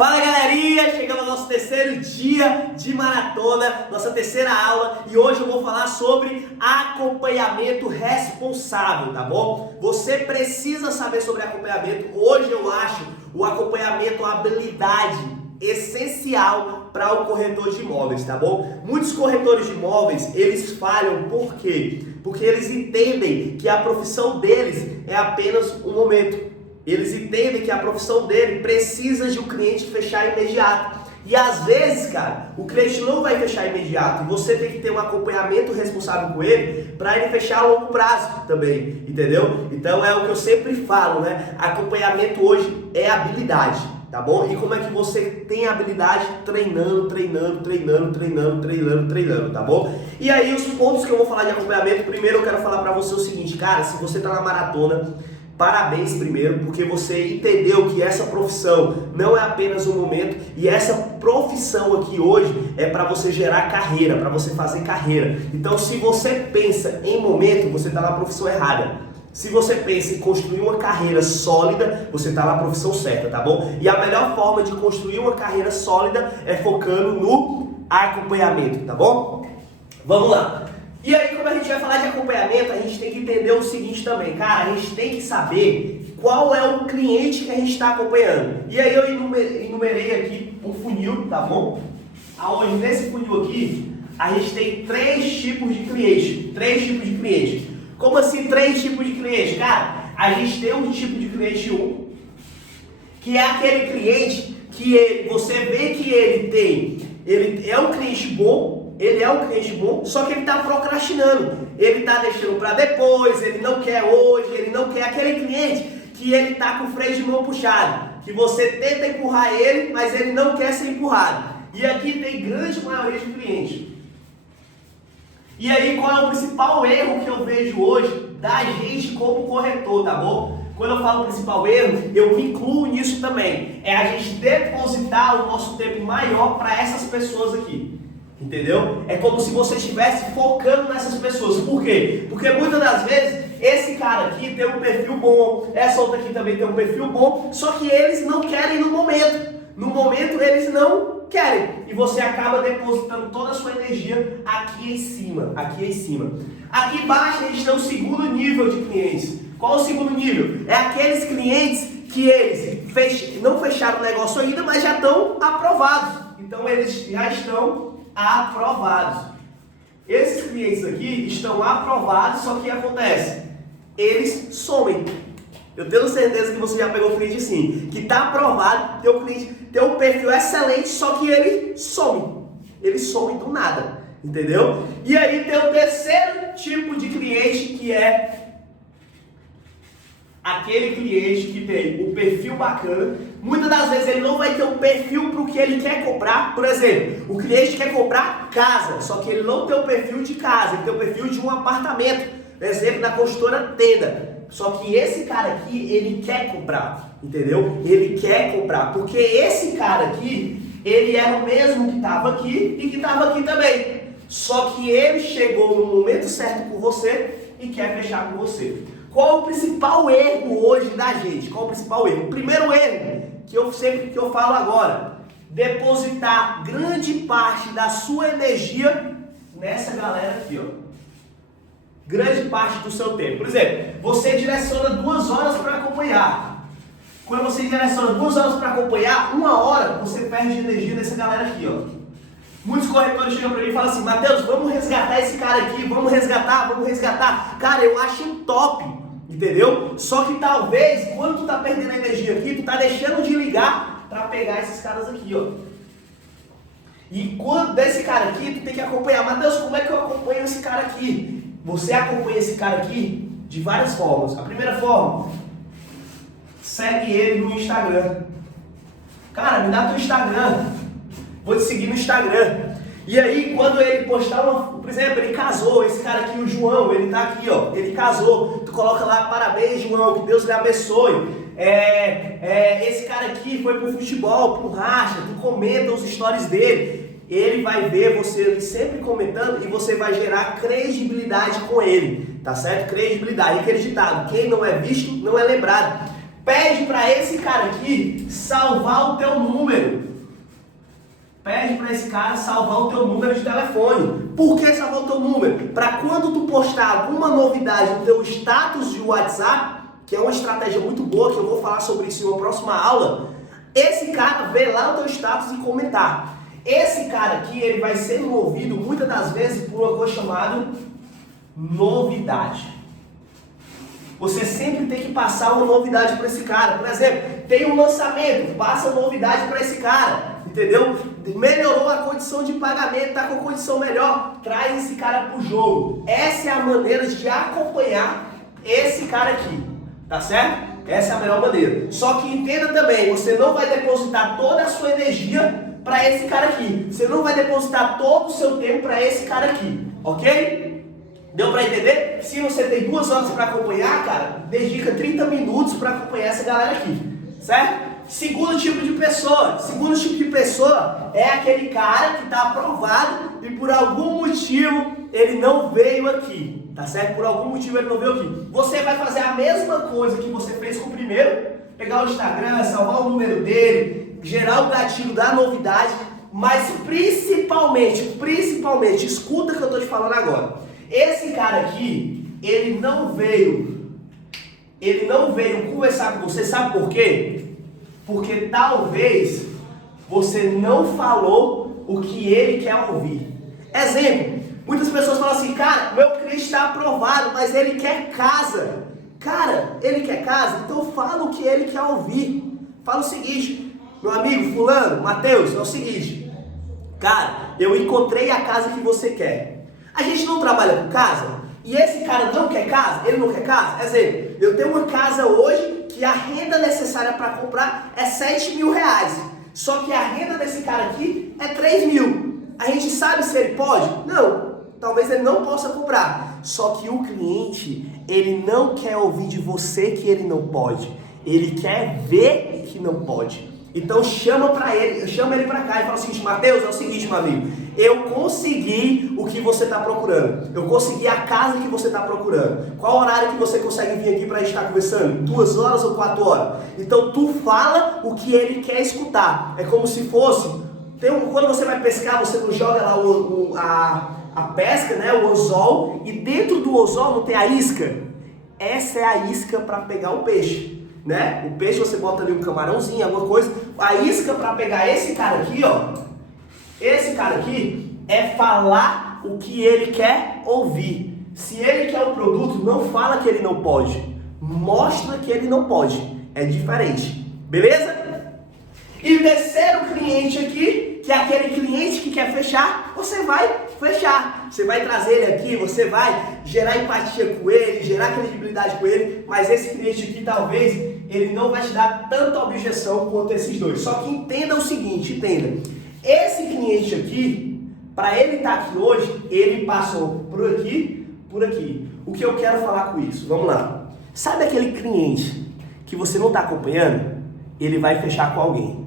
Fala galerinha, chegamos ao nosso terceiro dia de maratona, nossa terceira aula, e hoje eu vou falar sobre acompanhamento responsável, tá bom? Você precisa saber sobre acompanhamento. Hoje eu acho o acompanhamento uma habilidade essencial para o corretor de imóveis, tá bom? Muitos corretores de imóveis, eles falham, por quê? Porque eles entendem que a profissão deles é apenas um momento. Eles entendem que a profissão dele precisa de um cliente fechar imediato. E às vezes, cara, o cliente não vai fechar imediato. E você tem que ter um acompanhamento responsável com ele para ele fechar a longo prazo também, entendeu? Então é o que eu sempre falo, né? Acompanhamento hoje é habilidade, tá bom? E como é que você tem habilidade? Treinando, tá bom? E aí os pontos que eu vou falar de acompanhamento, primeiro eu quero falar para você o seguinte, cara, se você tá na maratona, parabéns primeiro, porque você entendeu que essa profissão não é apenas um momento e essa profissão aqui hoje é para você gerar carreira, para você fazer carreira. Então se você pensa em momento, você está na profissão errada. Se você pensa em construir uma carreira sólida, você está na profissão certa, tá bom? E a melhor forma de construir uma carreira sólida é focando no acompanhamento, tá bom? Vamos lá! E aí, como a gente vai falar de acompanhamento, a gente tem que entender o seguinte também, cara, a gente tem que saber qual é o cliente que a gente está acompanhando. E aí eu enumerei aqui um funil, tá bom? Aonde nesse funil aqui, a gente tem três tipos de cliente. Como assim três tipos de cliente? Cara, a gente tem um tipo de cliente 1, que é aquele cliente que você vê que ele é um cliente bom, só que ele está procrastinando, ele está deixando para depois, ele não quer hoje, ele não quer aquele cliente que ele está com o freio de mão puxado, que você tenta empurrar ele, mas ele não quer ser empurrado. E aqui tem grande maioria de clientes. E aí qual é o principal erro que eu vejo hoje da gente como corretor, tá bom? Quando eu falo principal erro, eu me incluo nisso também. É a gente depositar o nosso tempo maior para essas pessoas aqui. Entendeu? É como se você estivesse focando nessas pessoas. Por quê? Porque muitas das vezes esse cara aqui tem um perfil bom, essa outra aqui também tem um perfil bom, só que eles não querem no momento. No momento eles não querem. E você acaba depositando toda a sua energia aqui em cima. Aqui embaixo a gente tem o segundo nível de clientes. Qual é o segundo nível? É aqueles clientes que eles não fecharam o negócio ainda, mas já estão aprovados. Então eles já estão aprovados. Esses clientes aqui estão aprovados, só que o que acontece? Eles somem. Eu tenho certeza que você já pegou o cliente assim, que está aprovado, teu cliente tem um perfil excelente, só que ele some. Ele some do nada, entendeu? E aí tem o terceiro tipo de cliente, que é aquele cliente que tem um perfil bacana. Muitas das vezes ele não vai ter um perfil para o que ele quer comprar. Por exemplo, o cliente quer comprar casa, só que ele não tem o perfil de casa, ele tem o perfil de um apartamento. Exemplo, da construtora Tenda. Só que esse cara aqui, ele quer comprar, entendeu? Ele quer comprar, porque esse cara aqui, ele era o mesmo que estava aqui e que estava aqui também. Só que ele chegou no momento certo com você e quer fechar com você. Qual o principal erro hoje da gente? Qual o principal erro? O primeiro erro, que eu falo agora, depositar grande parte da sua energia nessa galera aqui, ó. Grande parte do seu tempo. Por exemplo, você direciona 2 horas para acompanhar. Quando você direciona 2 horas para acompanhar, 1 hora você perde energia nessa galera aqui, ó. Muitos corretores chegam para mim e falam assim, Matheus, vamos resgatar esse cara aqui, vamos resgatar. Cara, eu acho um top, entendeu? Só que talvez, quando tu tá perdendo energia aqui, tu tá deixando de ligar para pegar esses caras aqui, ó. E quando desse cara aqui, tu tem que acompanhar. Matheus, como é que eu acompanho esse cara aqui? Você acompanha esse cara aqui de várias formas. A primeira forma, segue ele no Instagram. Cara, me dá teu Instagram. Vou te seguir no Instagram. E aí, quando ele postar por exemplo, ele casou, esse cara aqui, o João, ele tá aqui, ó. Ele casou. Tu coloca lá, parabéns, João, que Deus lhe abençoe. Esse cara aqui foi pro futebol, pro racha, tu comenta os stories dele. Ele vai ver você sempre comentando e você vai gerar credibilidade com ele, tá certo? Credibilidade, aquele ditado, quem não é visto não é lembrado. Pede para esse cara aqui salvar o teu número. Pede para esse cara salvar o teu número de telefone. Por que salvar o teu número? Para quando tu postar alguma novidade no teu status de WhatsApp, que é uma estratégia muito boa, que eu vou falar sobre isso em uma próxima aula, esse cara vê lá o teu status e comentar. Esse cara aqui, ele vai ser movido muitas das vezes por uma coisa chamada novidade. Você sempre tem que passar uma novidade para esse cara. Por exemplo, tem um lançamento, passa novidade para esse cara, entendeu? Melhorou a condição de pagamento, está com condição melhor, traz esse cara para o jogo. Essa é a maneira de acompanhar esse cara aqui, tá certo? Essa é a melhor maneira. Só que entenda também, você não vai depositar toda a sua energia para esse cara aqui. Você não vai depositar todo o seu tempo para esse cara aqui, ok? Deu para entender? Se você tem 2 horas para acompanhar, cara, dedica 30 minutos para acompanhar essa galera aqui, certo? Segundo tipo de pessoa. Segundo tipo de pessoa é aquele cara que está aprovado e por algum motivo ele não veio aqui, tá certo? Por algum motivo ele não veio aqui. Você vai fazer a mesma coisa que você fez com o primeiro, pegar o Instagram, salvar o número dele, gerar o gatilho da novidade, mas principalmente, escuta o que eu estou te falando agora. Esse cara aqui, ele não veio conversar com você, sabe por quê? Porque talvez você não falou o que ele quer ouvir. Exemplo, muitas pessoas falam assim, cara, meu cliente está aprovado, mas ele quer casa. Cara, ele quer casa? Então fala o que ele quer ouvir. Fala o seguinte, meu amigo fulano, Matheus, é o seguinte, cara, eu encontrei a casa que você quer. A gente não trabalha com casa? E esse cara não quer casa? Ele não quer casa? Exemplo, eu tenho uma casa hoje que a renda necessária para comprar é 7 mil reais. Só que a renda desse cara aqui é 3 mil. A gente sabe se ele pode? Não. Talvez ele não possa comprar. Só que o cliente, ele não quer ouvir de você que ele não pode. Ele quer ver que não pode. Então chama ele para cá e fala o seguinte, Matheus, é o seguinte, meu amigo, eu consegui o que você está procurando, eu consegui a casa que você está procurando. Qual horário que você consegue vir aqui para a gente estar conversando? 2 horas ou 4 horas? Então tu fala o que ele quer escutar. É como se fosse, quando você vai pescar, você não joga lá a pesca, né, o anzol, e dentro do anzol não tem a isca? Essa é a isca para pegar o peixe. Né? O peixe você bota ali um camarãozinho, alguma coisa. A isca para pegar esse cara aqui, ó. Esse cara aqui é falar o que ele quer ouvir. Se ele quer o produto, não fala que ele não pode. Mostra que ele não pode. É diferente. Beleza? E o terceiro cliente aqui, que é aquele cliente que quer fechar, você vai fechar. Você vai trazer ele aqui, você vai gerar empatia com ele, gerar credibilidade com ele, mas esse cliente aqui talvez ele não vai te dar tanta objeção quanto esses dois. Só que entenda o seguinte, entenda. Esse cliente aqui, para ele estar aqui hoje, ele passou por aqui, por aqui. O que eu quero falar com isso? Vamos lá. Sabe aquele cliente que você não está acompanhando? Ele vai fechar com alguém.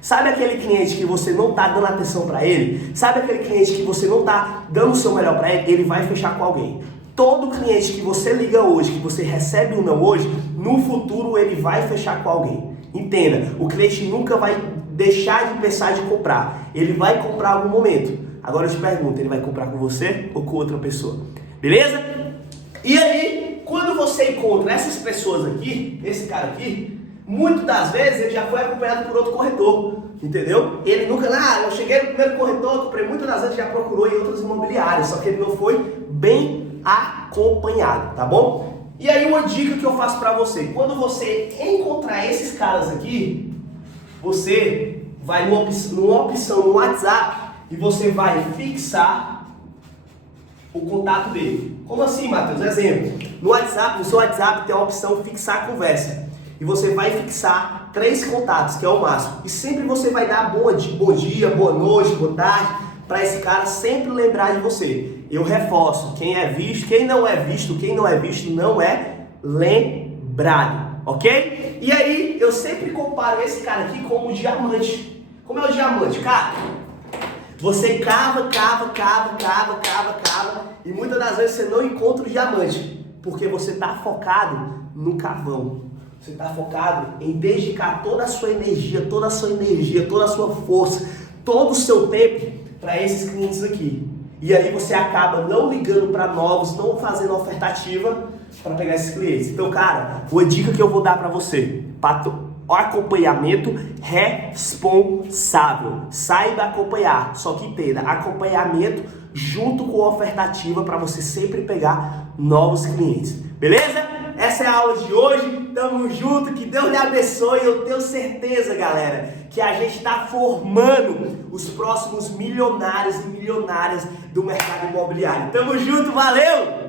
Sabe aquele cliente que você não está dando atenção para ele? Sabe aquele cliente que você não está dando o seu melhor para ele? Ele vai fechar com alguém. Todo cliente que você liga hoje, que você recebe um não hoje, no futuro ele vai fechar com alguém. Entenda, o cliente nunca vai deixar de pensar de comprar. Ele vai comprar em algum momento. Agora eu te pergunto, ele vai comprar com você ou com outra pessoa? Beleza? E aí, quando você encontra essas pessoas aqui, esse cara aqui, muitas das vezes ele já foi acompanhado por outro corretor, entendeu? Ele nunca, eu cheguei no primeiro corretor, comprei, muitas das vezes já procurou em outras imobiliárias, só que ele não foi bem acompanhado, tá bom? E aí uma dica que eu faço pra você, quando você encontrar esses caras aqui, você vai numa opção no WhatsApp e você vai fixar o contato dele. Como assim, Matheus? Exemplo, no seu WhatsApp tem a opção fixar a conversa. E você vai fixar 3 contatos, que é o máximo. E sempre você vai dar bom dia, boa noite, boa tarde, para esse cara sempre lembrar de você. Eu reforço, quem é visto, quem não é visto não é lembrado, ok? E aí, eu sempre comparo esse cara aqui como um diamante. Como é o diamante? Cara, você cava, e muitas das vezes você não encontra o diamante, porque você está focado no carvão. Você está focado em dedicar toda a sua energia, toda a sua força, todo o seu tempo para esses clientes aqui. E aí você acaba não ligando para novos, não fazendo oferta ativa para pegar esses clientes. Então, cara, uma dica que eu vou dar para você, acompanhamento responsável. Saiba acompanhar, só que entenda, acompanhamento junto com oferta ativa para você sempre pegar novos clientes. Beleza? Essa é a aula de hoje. Tamo junto, que Deus lhe abençoe. Eu tenho certeza, galera, que a gente está formando os próximos milionários e milionárias do mercado imobiliário. Tamo junto, valeu!